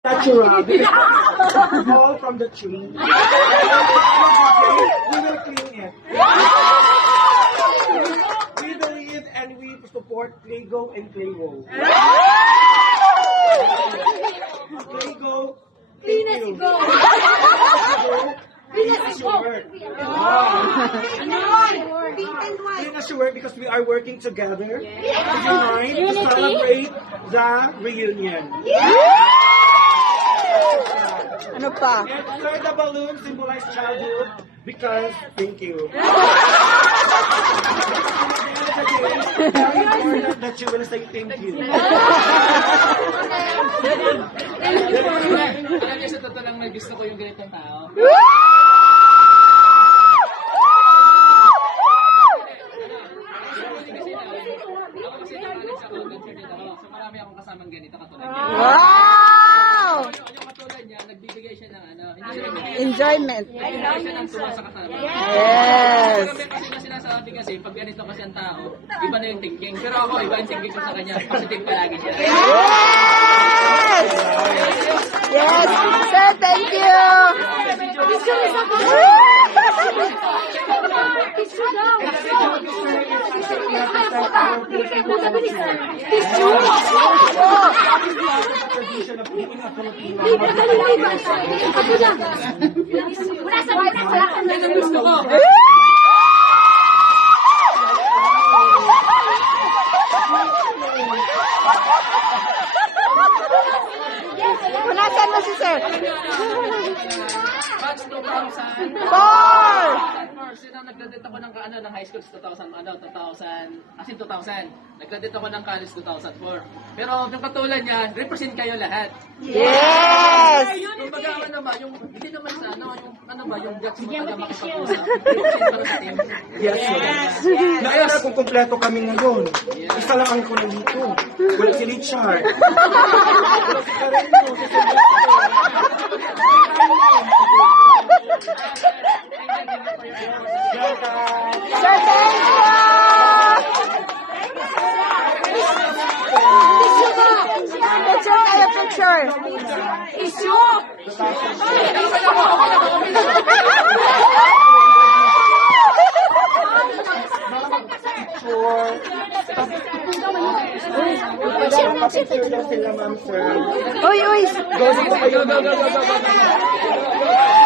Natural. All from the tree. We will clean it. We believe and we support Playgo and Playgo. Playgo. Clean as you go. Clean as you work. Clean as you work because we are working together. Unite to celebrate the reunion. Ano pa? And sir, the balloon symbolize childhood because thank you. Very important that you will say thank you. Alam niyo, sa totoo lang may gusto ko yung ganitong tao. Ako kasi nakalit sa concert dito ako. So marami akong kasamang ganito katulad niya. Wow! Yung katulad niya, nagbibigay siya ng ano, hindi siya nagbibigay. Enjoyment. Nagbibigay siya ng tuwa sa kasama. Yes. Kasi na sinasabi kasi, pag ganito kasi ang tao, iba na yung thinking. Pero ako, iba yung thinking ko sa kanya. Positive palagi siya. Yes! Yes! Sir, thank you! Yan ang gusto ko. Punasan mo si sir. Batch 2000. 4! Nag-graduate ako ng ano ng high school sa 2000. Nag-graduate ako ng college 2004. Pero yung katulad niya, represent kayo lahat. Yes! Kumbaga ano ba, yung hindi naman sa ano, yung ano ba, yung guts mo talaga makipag-usap. Represent para sa team. Yes, sir. Naalala kung kompleto kami ngayon. Isa lang ang ko nandito. Wala si Richard. Wala si Kareno. Si Sir, thank you! Picture tayo, picture. Picture daw sila, ma'am, sir. Uy, uy! Go, go, go, go, go, go, go.